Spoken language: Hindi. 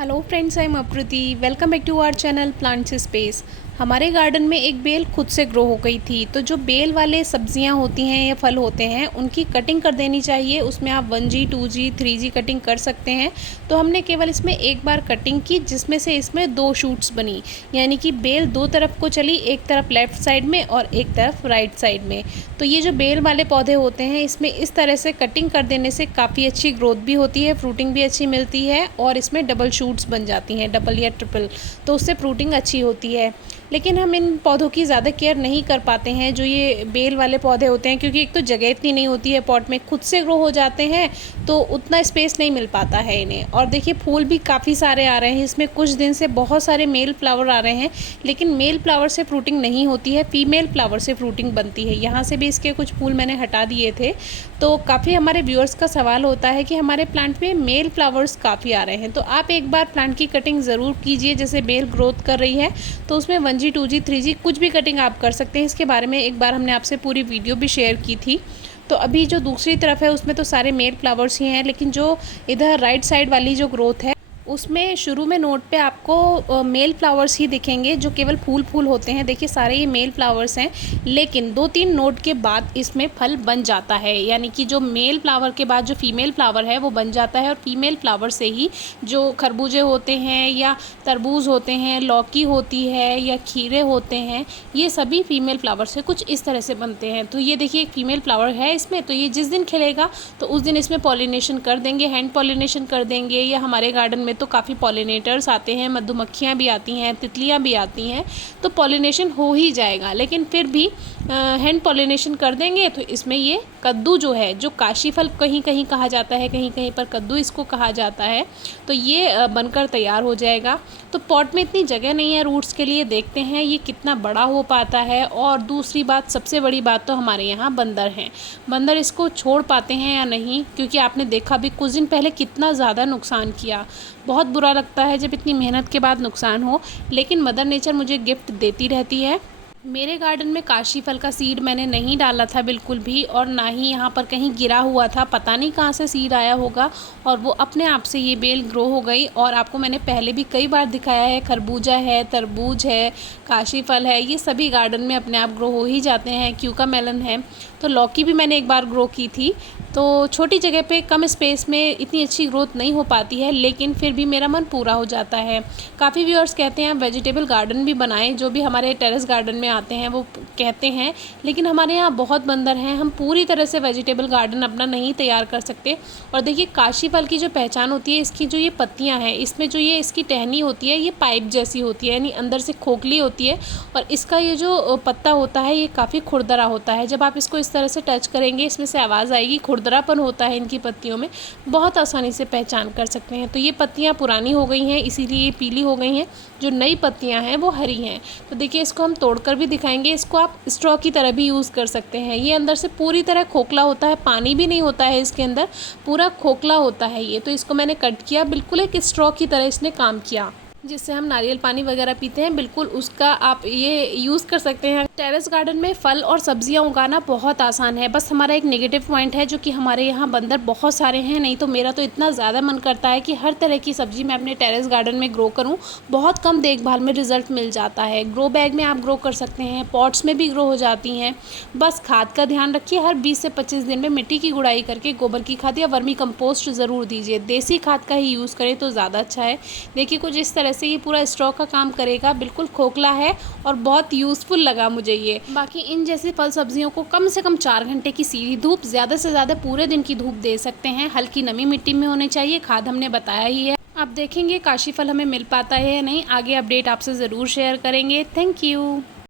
Hello friends, I am Apruti. Welcome back to our channel plants space. हमारे गार्डन में एक बेल खुद से ग्रो हो गई थी, तो जो बेल वाले सब्जियां होती हैं या फल होते हैं उनकी कटिंग कर देनी चाहिए। उसमें आप 1G 2G 3G कटिंग कर सकते हैं। तो हमने केवल इसमें एक बार कटिंग की, जिसमें से इसमें 2 शूट्स बनी, यानी कि बेल 2 तरफ को चली, एक तरफ लेफ़्ट साइड में और एक तरफ राइट साइड में। तो ये जो बेल वाले पौधे होते हैं, इसमें इस तरह से कटिंग कर देने से काफ़ी अच्छी ग्रोथ भी होती है, फ्रूटिंग भी अच्छी मिलती है और इसमें डबल शूट्स बन जाती हैं, डबल या ट्रिपल, तो उससे फ्रूटिंग अच्छी होती है। लेकिन हम इन पौधों की ज़्यादा केयर नहीं कर पाते हैं, जो ये बेल वाले पौधे होते हैं, क्योंकि एक तो जगह इतनी नहीं होती है पॉट में, खुद से ग्रो हो जाते हैं तो उतना स्पेस नहीं मिल पाता है इन्हें। और देखिए फूल भी काफ़ी सारे आ रहे हैं, इसमें कुछ दिन से बहुत सारे मेल फ्लावर आ रहे हैं, लेकिन मेल फ्लावर से फ्रूटिंग नहीं होती है, फीमेल फ्लावर से फ्रूटिंग बनती है। यहाँ से भी इसके कुछ फूल मैंने हटा दिए थे। तो काफ़ी हमारे व्यूअर्स का सवाल होता है कि हमारे प्लांट में मेल फ्लावर्स काफ़ी आ रहे हैं, तो आप एक बार प्लांट की कटिंग ज़रूर कीजिए। जैसे बेल ग्रोथ कर रही है तो उसमें 1G 2G 3G कुछ भी कटिंग आप कर सकते हैं। इसके बारे में एक बार हमने आपसे पूरी वीडियो भी शेयर की थी। तो अभी जो दूसरी तरफ है उसमें तो सारे मेल फ्लावर्स ही हैं, लेकिन जो इधर राइट साइड वाली जो ग्रोथ है उसमें शुरू में नोट पे आपको मेल फ्लावर्स ही दिखेंगे, जो केवल फूल होते हैं। देखिए सारे ये मेल फ्लावर्स हैं, लेकिन 2-3 नोट के बाद इसमें फल बन जाता है, यानी कि जो मेल फ्लावर के बाद जो फीमेल फ्लावर है वो बन जाता है। और फीमेल फ्लावर से ही जो खरबूजे होते हैं या तरबूज होते हैं, लौकी होती है या खीरे होते हैं, ये सभी फीमेल फ्लावर से कुछ इस तरह से बनते हैं। तो ये देखिए एक फीमेल फ्लावर है इसमें, तो ये जिस दिन खिलेगा तो उस दिन इसमें पॉलिनेशन कर देंगे, हैंड पॉलिनेशन कर देंगे। या हमारे गार्डन में तो काफ़ी पॉलिनेटर्स आते हैं, मधुमक्खियाँ भी आती हैं, तितलियाँ भी आती हैं, तो पॉलिनेशन हो ही जाएगा। लेकिन फिर भी हैंड पॉलिनेशन कर देंगे तो इसमें ये कद्दू जो है, जो काशी फल कहीं कहीं कहा जाता है, कहीं कहीं पर कद्दू इसको कहा जाता है, तो ये बनकर तैयार हो जाएगा। तो पॉट में इतनी जगह नहीं है रूट्स के लिए, देखते हैं ये कितना बड़ा हो पाता है। और दूसरी बात, सबसे बड़ी बात तो हमारे यहाँ बंदर हैं। बंदर इसको छोड़ पाते हैं या नहीं, क्योंकि आपने देखा भी कुछ दिन पहले कितना ज़्यादा नुकसान किया। बहुत बुरा लगता है जब इतनी मेहनत के बाद नुकसान हो, लेकिन मदर नेचर मुझे गिफ्ट देती रहती है। मेरे गार्डन में काशी फल का सीड मैंने नहीं डाला था बिल्कुल भी, और ना ही यहाँ पर कहीं गिरा हुआ था, पता नहीं कहाँ से सीड आया होगा और वो अपने आप से ये बेल ग्रो हो गई। और आपको मैंने पहले भी कई बार दिखाया है, खरबूजा है, तरबूज है, काशी फल है, ये सभी गार्डन में अपने आप ग्रो हो ही जाते हैं। क्यूका मेलन है, तो लौकी भी मैंने एक बार ग्रो की थी। तो छोटी जगह पे कम स्पेस में इतनी अच्छी ग्रोथ नहीं हो पाती है, लेकिन फिर भी मेरा मन पूरा हो जाता है। काफ़ी व्यूअर्स कहते हैं वेजिटेबल गार्डन भी बनाएं, जो भी हमारे टेरेस गार्डन में आते हैं वो कहते हैं, लेकिन हमारे यहाँ बहुत बंदर हैं, हम पूरी तरह से वेजिटेबल गार्डन अपना नहीं तैयार कर सकते। और देखिए काशी फल की जो पहचान होती है, इसकी जो ये पत्तियाँ हैं, इसमें जो ये इसकी टहनी होती है ये पाइप जैसी होती है, यानी अंदर से खोखली होती है। और इसका ये जो पत्ता होता है ये काफ़ी खुरदरा होता है। जब आप इसको इस तरह से टच करेंगे इसमें से आवाज़ आएगी, खुरदरापन होता है इनकी पत्तियों में, बहुत आसानी से पहचान कर सकते हैं। तो ये पत्तियाँ पुरानी हो गई हैं, इसीलिए ये पीली हो गई हैं, जो नई पत्तियाँ हैं वो हरी हैं। तो देखिए इसको हम तोड़कर भी दिखाएंगे। इसको आप स्ट्रॉ की तरह भी यूज़ कर सकते हैं। ये अंदर से पूरी तरह खोखला होता है, पानी भी नहीं होता है इसके अंदर, पूरा खोखला होता है ये। तो इसको मैंने कट किया, बिल्कुल एक स्ट्रॉ की तरह इसने काम किया, जिससे हम नारियल पानी वगैरह पीते हैं, बिल्कुल उसका आप ये यूज़ कर सकते हैं। टेरेस गार्डन में फल और सब्जियां उगाना बहुत आसान है, बस हमारा एक नेगेटिव पॉइंट है, जो कि हमारे यहाँ बंदर बहुत सारे हैं। नहीं तो मेरा तो इतना ज़्यादा मन करता है कि हर तरह की सब्ज़ी मैं अपने टेरेस गार्डन में ग्रो करूँ। बहुत कम देखभाल में रिजल्ट मिल जाता है। ग्रो बैग में आप ग्रो कर सकते हैं, पॉट्स में भी ग्रो हो जाती हैं। बस खाद का ध्यान रखिए, हर 20 से 25 दिन में मिट्टी की गुड़ाई करके गोबर की खाद या वर्मी कंपोस्ट ज़रूर दीजिए। देसी खाद का ही यूज़ करें तो ज़्यादा अच्छा है। देखिए कुछ इस तरह से ये पूरा स्ट्रॉ का काम करेगा, बिल्कुल खोखला है और बहुत यूज़फुल लगा मुझे ये। बाकी इन जैसी फल सब्जियों को कम से कम 4 घंटे की सीधी धूप, ज़्यादा से ज़्यादा पूरे दिन की धूप दे सकते हैं। हल्की नमी मिट्टी में होनी चाहिए, खाद हमने बताया ही है। आप देखेंगे काशी फल हमें मिल पाता है या नहीं, आगे अपडेट आपसे ज़रूर शेयर करेंगे। Thank you.